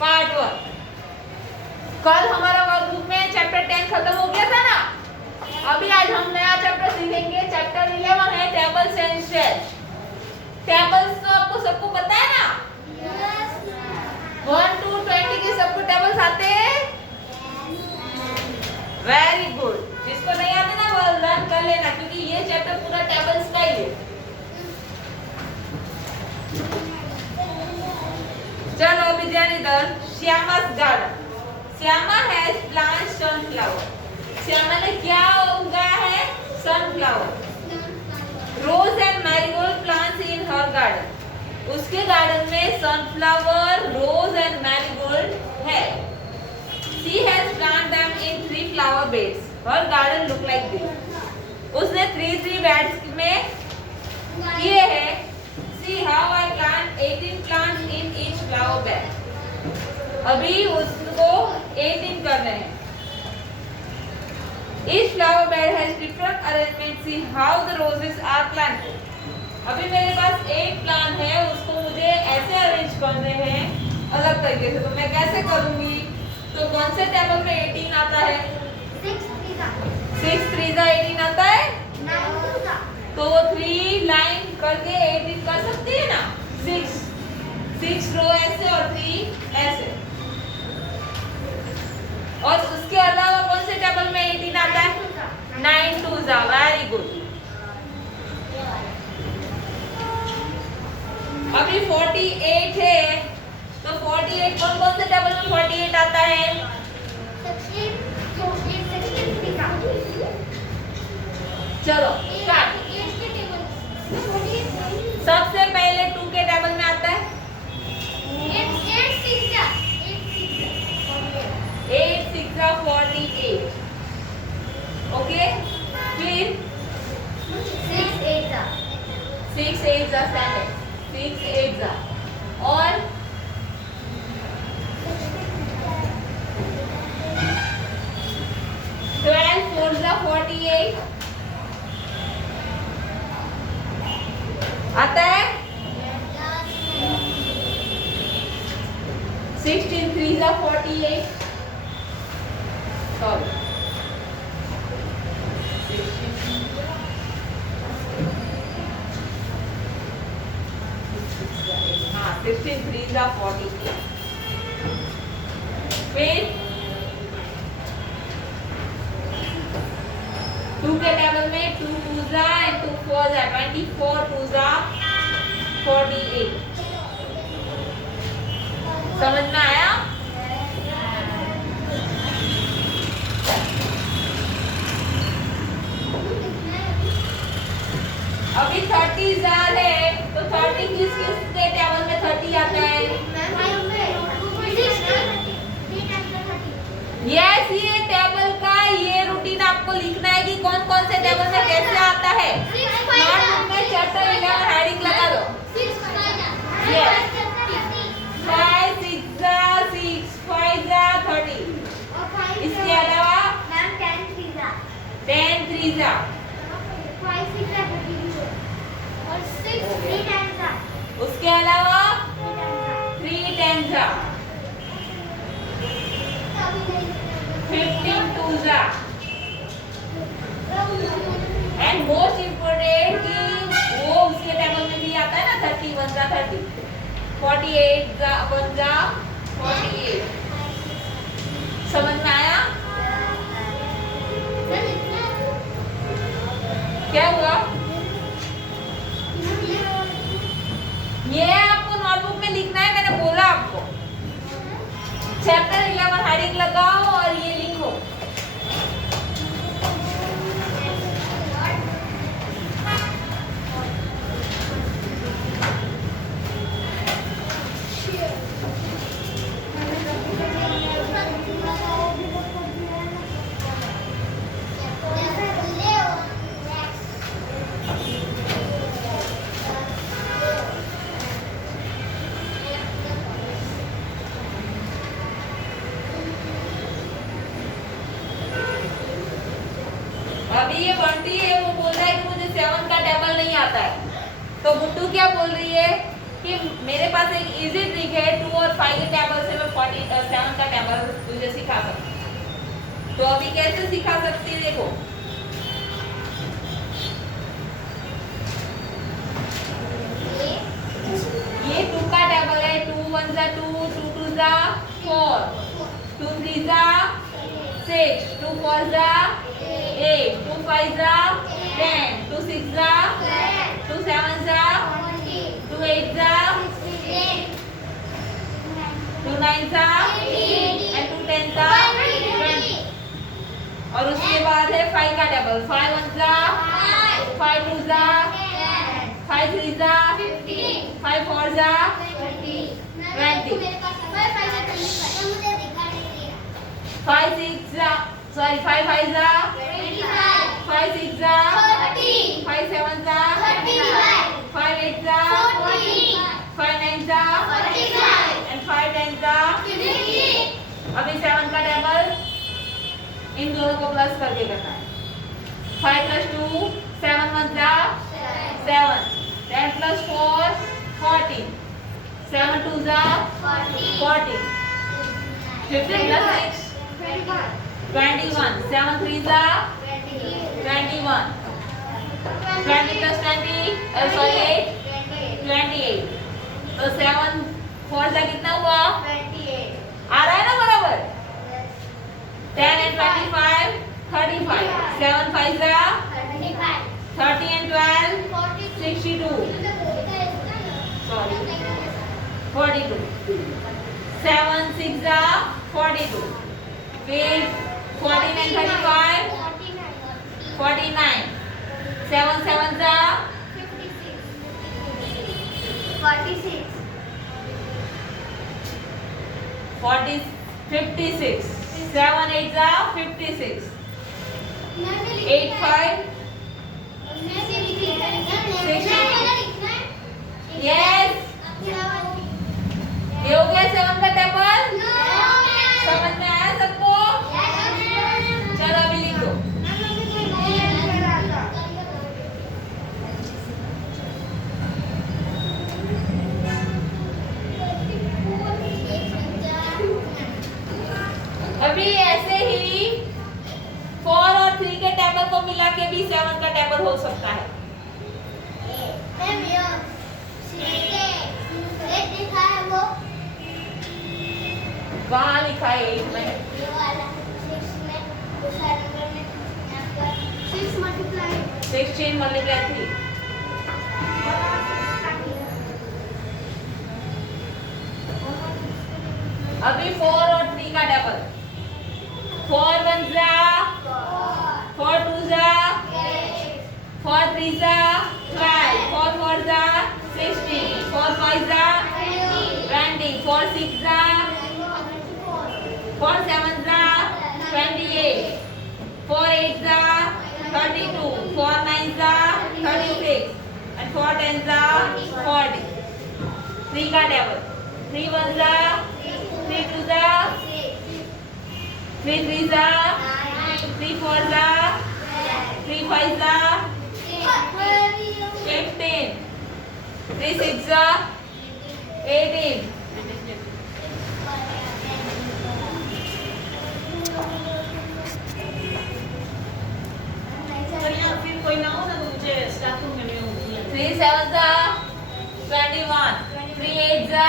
Part 1। कल हमारा workbook में चैप्टर 10 खत्म हो गया था ना। अभी आज हम नया चैप्टर सीखेंगे। चैप्टर 11 है टेबल्स एंड शेल्स। टेबल्स तो आपको सबको पता है ना? 1 to 20 के सबको टेबल्स आते हैं? Very good. जिसको नहीं आते ना वो लर्न कर लेना, क्योंकि ये चैप्टर पूरा टेबल्स का ही है। चलो Vidyanidhar, Shyama's garden. Shyama has plant sunflower. Shyama ने क्या उगाया है? Sunflower. Rose and marigold plants in her garden. उसके गार्डन में सनफ्लावर, रोज एंड मैरीगोल्ड है। She has planted them in 3 flower beds. Her garden look like this. उसने 3 beds में किए हैं। See how I plant 18 plants in each flower bed. अभी उसको 18 करने हैं। Each flower bed has different arrangement. See how the roses are planted. अभी मेरे पास 8 प्लांट है, उसको मुझे ऐसे अरेंज करने हैं अलग तरीके से। तो मैं कैसे करूंगी? तो कौन से टेबल में 18 आता है? 6 3 18 आता है। तो वो 3 लाइन करके 18 कर सकती है ना? 6 रो ऐसे और 3 ऐसे। और उसके अलावा कौन से टेबल में 18 आता है? 9 2 जा। Very good. अभी 48 है, तो 48 कौन कौन से टेबल में 48 आता है? 16 चलो स्टार्ट। सबसे पहले 2 के टेबल में आता है 8 6 48। ओके, फिर 6 8 7 6 8 और 12 4 48 आता है। 16 3 48। सॉरी, 16 3 48। फिर 2 के टेबल में 2 2 and 2 4 24 2 48। समझ में आया? अभी 30 है, तो 30 किस किस के टेबल में 30 आता है? यस, ये टेबल का ये रूटीन आपको लिखना है कि कौन कौन से टेबल में कैसे आता है। नोटबुक में चैप्टर 11 हेडिंग लगा दो। 5 6 5 30। इसके अलावा 10 3 उसके अलावा 3 10 15 2 एंड मोस्ट इम्पोर्टेंट कि वो उसके टेबल में भी आता है ना 30 1 30 48 1 48। समझ में आया? क्या हुआ? ये आपको नोटबुक में लिखना है, मैंने बोला आपको। चैप्टर 11 हेडिंग लगाओ और ये लिखो। अभी ये बंटी है, वो बोल रहा है कि मुझे 7 का टेबल नहीं आता है। तो गुड्डू क्या बोल रही है? कि मेरे पास एक इजी ट्रिक है 2 और 5 के टेबल से मैं 47 का टेबल तुझे सिखा सकती हूँ। तो अभी कैसे सिखा सकती है देखो, ये 2 का टेबल है। 2 1 जा 2, 2 2 जा 4, 2 3 जा 6, 2 4 जा 8, 2 5 जा 10, 2 6 जा 2 7 जा 2 8 जा 2 9 जा एंड 2 10 जा 20। और उसके बाद है 5 का टेबल। 5 1 जा 5 2 जा 5 3 जा 5 4 जा 20, 5 6 जा 5 5 जा 5 6 जा 5 7 जा 5 8 जा 5 9 जा एंड 5 10 जा। अभी 7 का टेबल इन दोनों को प्लस करके करना है। 5 + 2 7 1 जा 7, 10 + 4 14, 7 2 जा 14, 15 + 6 21, 7 3 जा 21, 20 + 20 8 28। तो 7 4 जा कितना हुआ? आ रहा है ना बराबर? 10 and 25 35, 7 5 जा 30 and 12 62, sorry 42, 7 6 जा 42, फिर 14 and 35 49, 7 7 जा 40 56, 7 8 जा 56, 8 5 यस, ये हो गया 7 का टेबल। समझ में आया सबको? चलो अभी लिख दो। अभी ऐसे ही 4 और 3 के टेबल को मिला के भी 7 का टेबल हो सकता है। कहाँ लिखा है 8 में? 16 × 3। अभी 4 और 3 का टेबल। 4 1 जा 4 2 जा 4 3 जा 12, 4 4 जा 16, 4 5 जा 20, 4 6 जा 4 7 जा 28, 4 8 जा 32, 4 9 जा 36 and 4 10 जा 40। 3 का टेबल। 3 1 जा 3 2 जा 3 3 जा 3 4 जा 3 5 जा 15, 3 6 जा 18। कोई ना हो ना तो मुझे स्टाफ रूम में मिलूंगी। 3 7 जा 21, 3 8 जा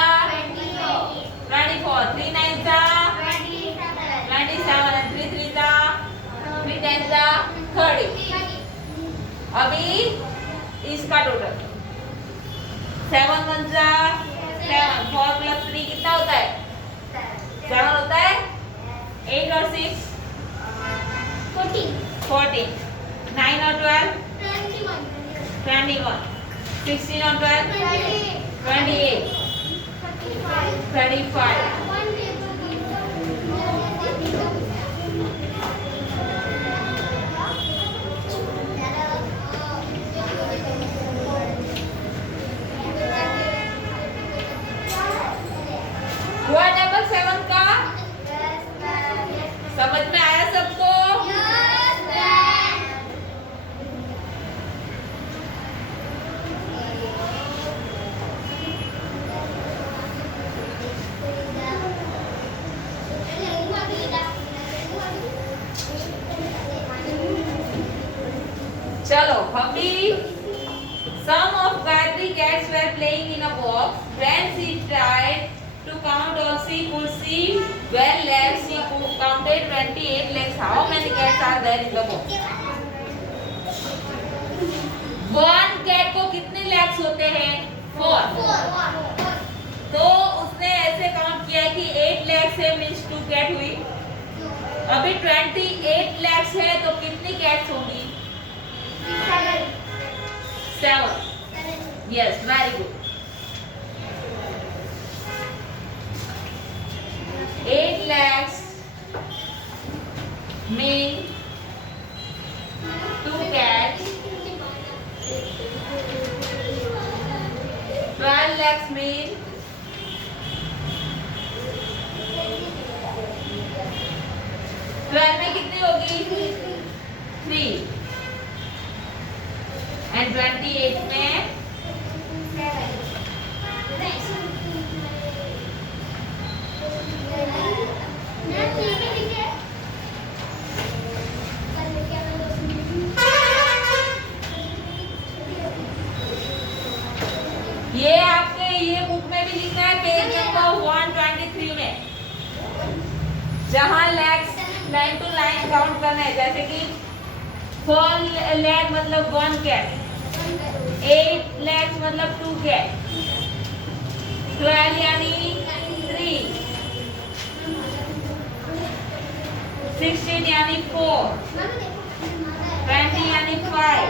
24, 3 9 जा 27 and 3 3 जा 3 10 जा 30। अभी इसका टोटल 7 1 जा 7, 4 + 3 कितना होता है? 7 होता है। 8 और 6 14, 9 और 12 21, 16 और 12 28, 35। हुआ टेबल 7 का? समझ में आया सबको? चलो अभी some of Gayatri cats were playing in a box. When she tried to count all she could see 12 legs. She counted 28 legs. How many cats are there in the box? One cat को कितने legs होते हैं? 4. तो उसने ऐसे count किया कि 8 legs है means 2 cat हुई. अभी 28 legs है तो कितनी cats होंगी? 7. Yes, very good. 8 lakhs mean 2 cats. 12 lakhs mean 12 में कितनी होगी? 3. And 28 में ये आपके ये बुक में भी लिखना है पेज नंबर 123 में, जहाँ legs line to line count करना है. जैसे कि 4 लेग मतलब 1 कैट, 8 legs मतलब 2 cat, 12 यानी 3, 16 यानी 4, 20 यानी 5,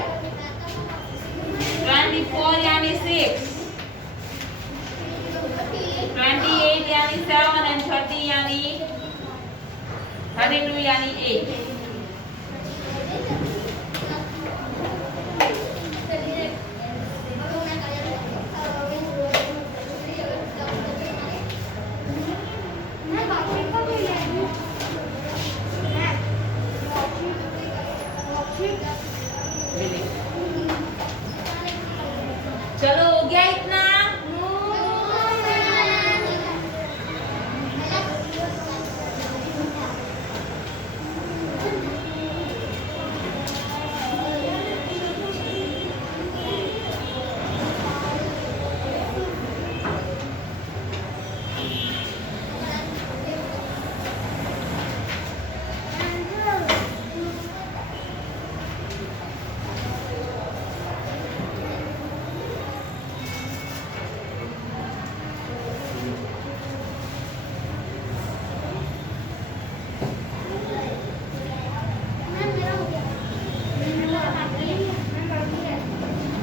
24 यानी 6, 28 यानी 7 and 30 यानी 32 यानी 8. चलो हो गया इतना.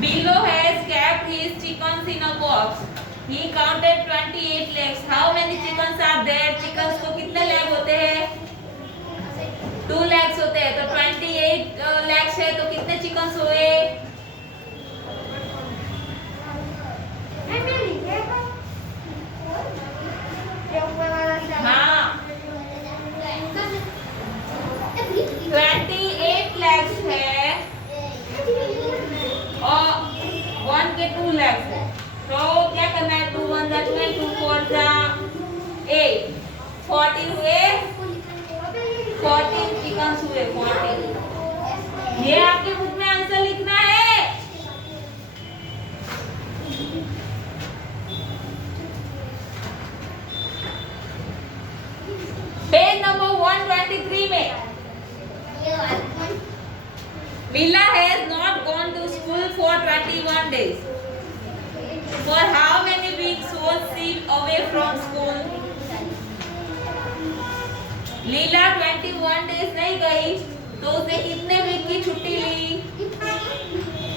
Billo has kept his chickens in a box. He counted 28 legs. How many chickens are there? Chickens को कितने लेग होते हैं? 2 legs होते हैं. तो 28 legs है तो कितने chickens हुए? हाँ, 28 legs है और 1 के 2 legs है. तो क्या करना है? 2 1 2 2 4 8, 40 हुए, 14 चिकन्स हुए. 40. ये आपके बुक में आंसर लिखना है. पेज नंबर 123 में. Villa has not gone to school for 21 days. For how many weeks was she away from school? Leela 21 days नहीं गई तो उसने कितने वीक की छुट्टी ली?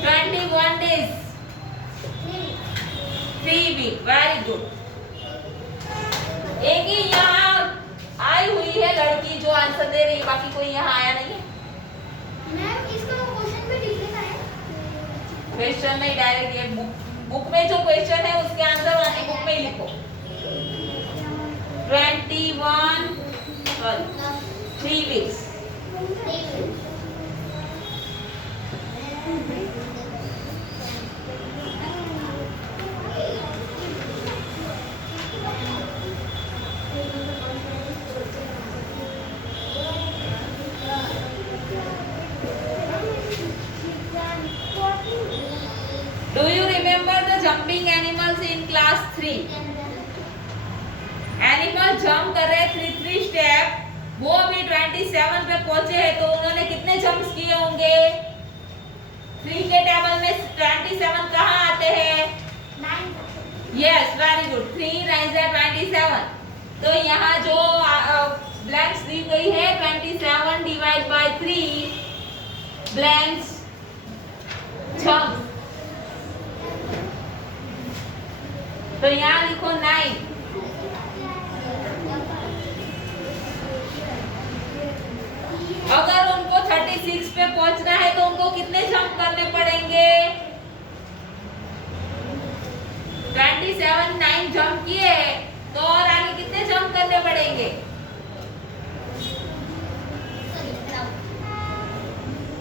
21 days. 3 week. Very good. एक ही यहाँ आई हुई है लड़की जो आंसर दे रही है, बाकी कोई यहाँ आया नहीं है. क्वेश्चन नहीं, डायरेक्ट ये बुक में जो क्वेश्चन है उसके आंसर वाली बुक में ही लिखो. 21 3 weeks. जंप कर रहे हैं 3 स्टेप, वो अभी 27 पे पहुंचे हैं, तो उन्होंने कितने जंप्स किए होंगे? 3 के टेबल में 27 कहाँ आते हैं? Yes, very good. 3 9 27। तो यहाँ जो ब्लैंक्स दी गई है 27 डिवाइड बाय 3 ब्लैंक्स जंप। तो यहाँ लिखो 9। अगर उनको 36 पे पहुंचना है तो उनको कितने जंप करने पड़ेंगे? 27 9 जंप किए, तो और आगे कितने जंप करने पड़ेंगे?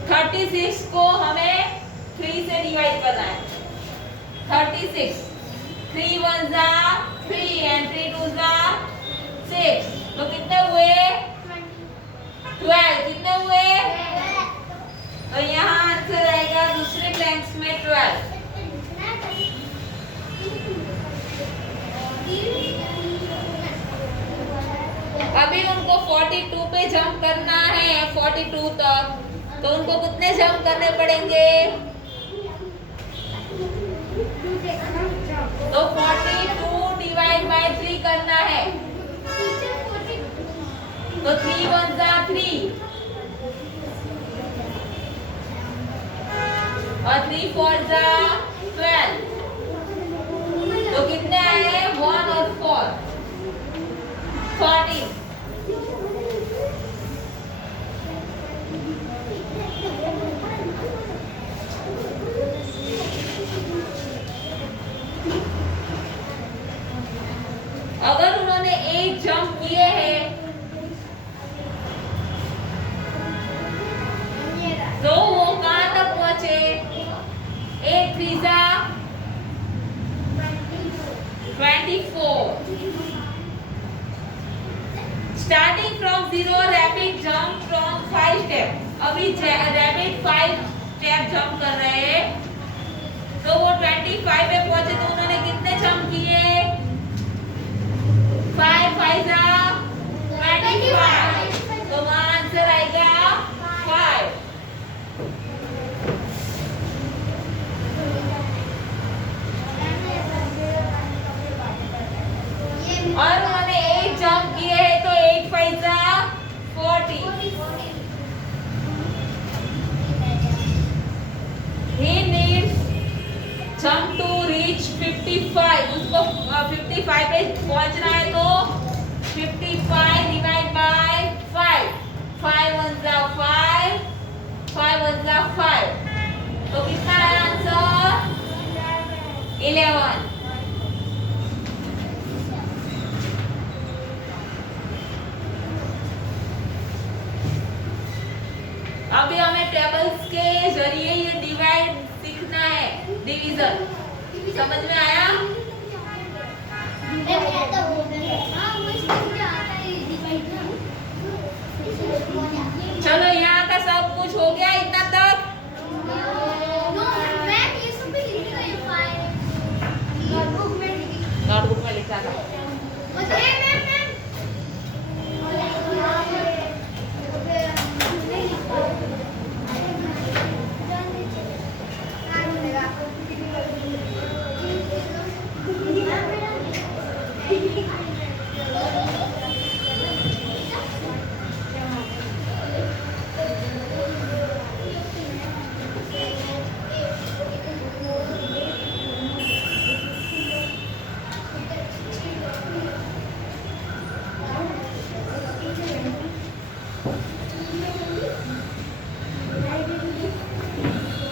36 को हमें 3 से डिवाइड करना है। 36 3 1 जा 3 and 3 2 जा 6, तो कितने हुए? 12। कितने हुए? तो यहाँ आंसर आएगा दूसरे ब्लैंक्स में 12। अभी उनको 42 पे जंप करना है, 42 तक, तो उनको कितने जंप करने पड़ेंगे? तो 42 डिवाइड बाय 3 करना है, तो 3 1 जा 3 और 3 4 जा 12, तो कितने आए? 1 और 4 14। अगर उन्होंने 8 जंप किए हैं तो वो कहां तक पहुंचे? 8 3 जा 24। Starting from 0 rapid jump from 5 step. अभी रैपिड 5 स्टेप जंप कर रहे हैं, तो वो 25 पे पहुंचे, तो उन्होंने कितने जंप किए? 5 5 जा 25, तो वहां आंसर आएगा 5। और उन्होंने 8 जंप किए हैं, तो 8 5 जा 40। He needs jump to reach 55। उसको 55 पे पहुंचना है, तो 55 डिवाइड बाय 5। 5 1 जा 5, 5 1 जा 5, तो कितना है आंसर? 11। अभी हमें टेबल्स के जरिए ये डिवाइड सीखना है, डिवीजन। समझ में आया? चलो यहाँ का सब कुछ हो गया इतना तक? नोटबुक में लिखा था।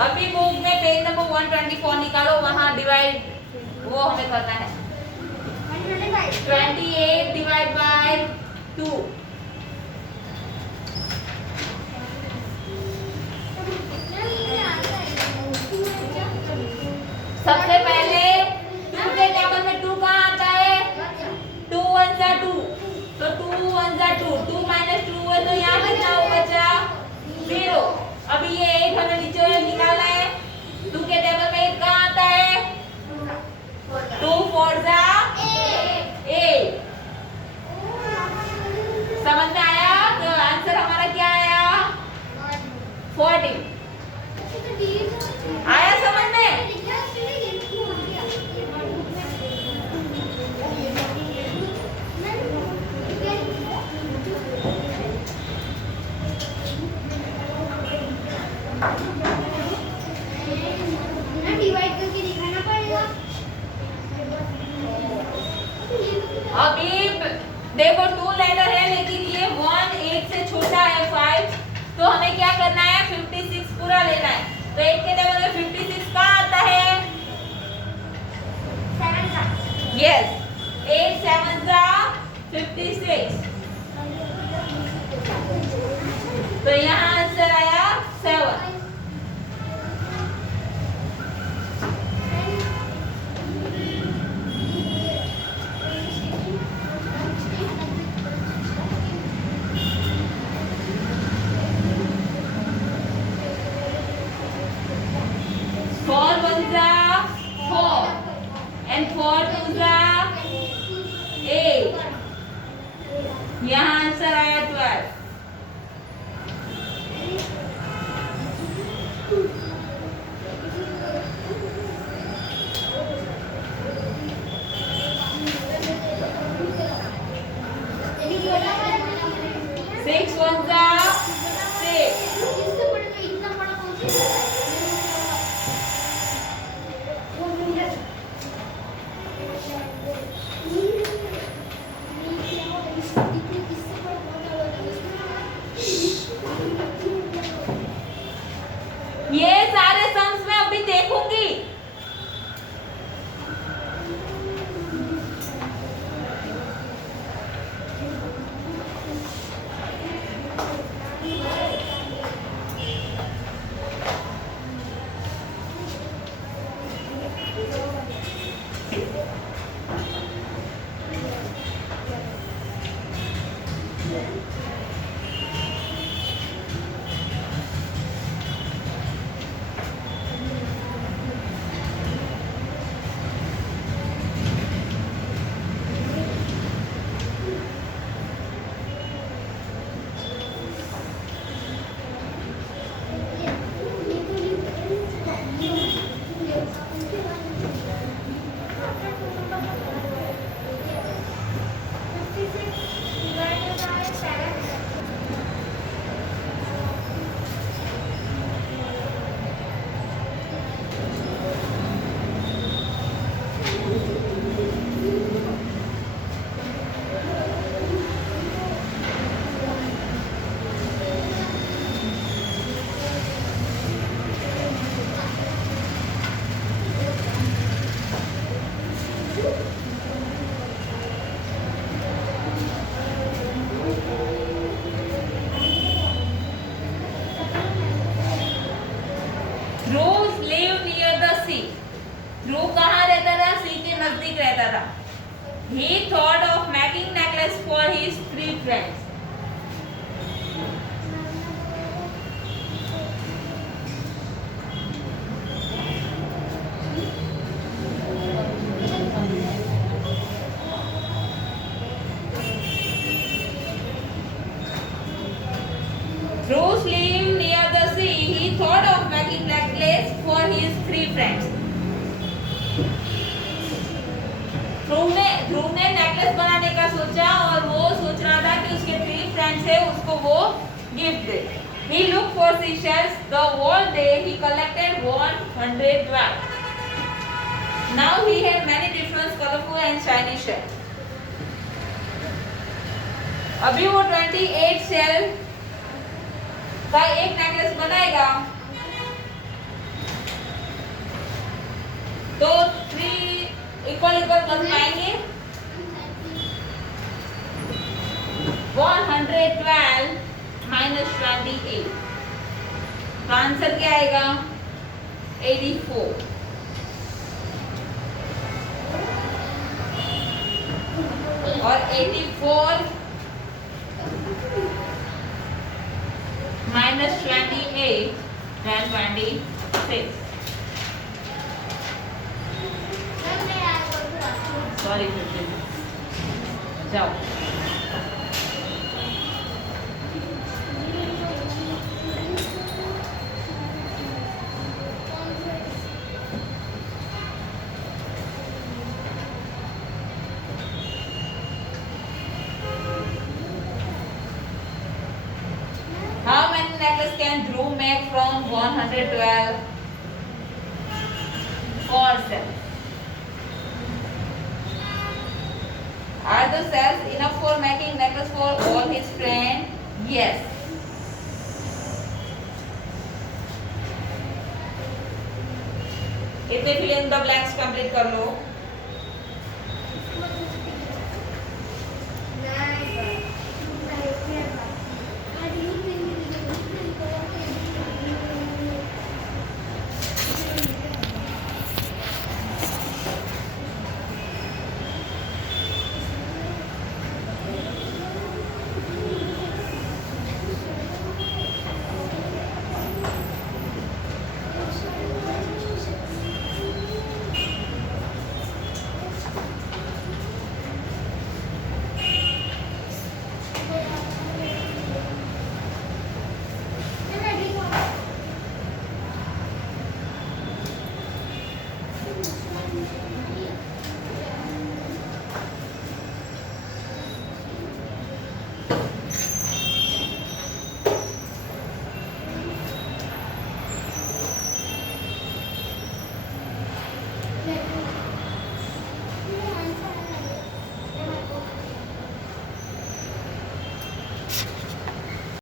अभी बुक में पेज नंबर 124 निकालो, वहां डिवाइड वो हमें करना है। 28 डिवाइड बाय 2। सबसे पहले 2 के टेबल में 2 कहाँ आता है? 2 1 जा 2, तो 2 1 जा 2, 2 - 2 है, तो यहाँ कितना हो बचा? 0। अभी ये 8 हमें नीचे निकालना है। 2 के टेबल में 8 कहाँ आता है? 2 4 जा 8। तो हमें क्या करना है, 56 पूरा लेना है। तो 8 के टेबल में 56 कहाँ आता है? 7 का यस, 8 7 जा 56। तो यहाँ आंसर आया 7। Four ones are 4 and 4 twos are 8. यहाँ आंसर आया 12। Six ones are 6. इससे बड़ा तो इतना बड़ा कौन सा है? ये सारे सम्स मैं अभी देखूंगी। Rose live near the sea. ध्रुव कहाँ रहता था? सी के नजदीक रहता था। He thought of making necklace for his 3 friends. Rose lived near the sea. He thought of making necklace for his 3 friends. ध्रुव ने नेकलेस बनाने का सोचा और वो सोच रहा था कि उसके 3 फ्रेंड्स है उसको वो gift they. He looked for seashells. The whole day he collected 112. Now he had many different colorful and shiny shells. अभी वो 28 शेल का एक नेकलेस बनाएगा तो 3 इक्वल कर पाएंगे। 112 minus 28 तो आंसर क्या आएगा? 84। और 84 minus 28 then 26। सॉरी जाओ। How many necklaces can Dhruv make from 112? 4 cells. Are the cells enough for making necklace for all his friends? Yes. इतने fill in the blanks complete कर लो.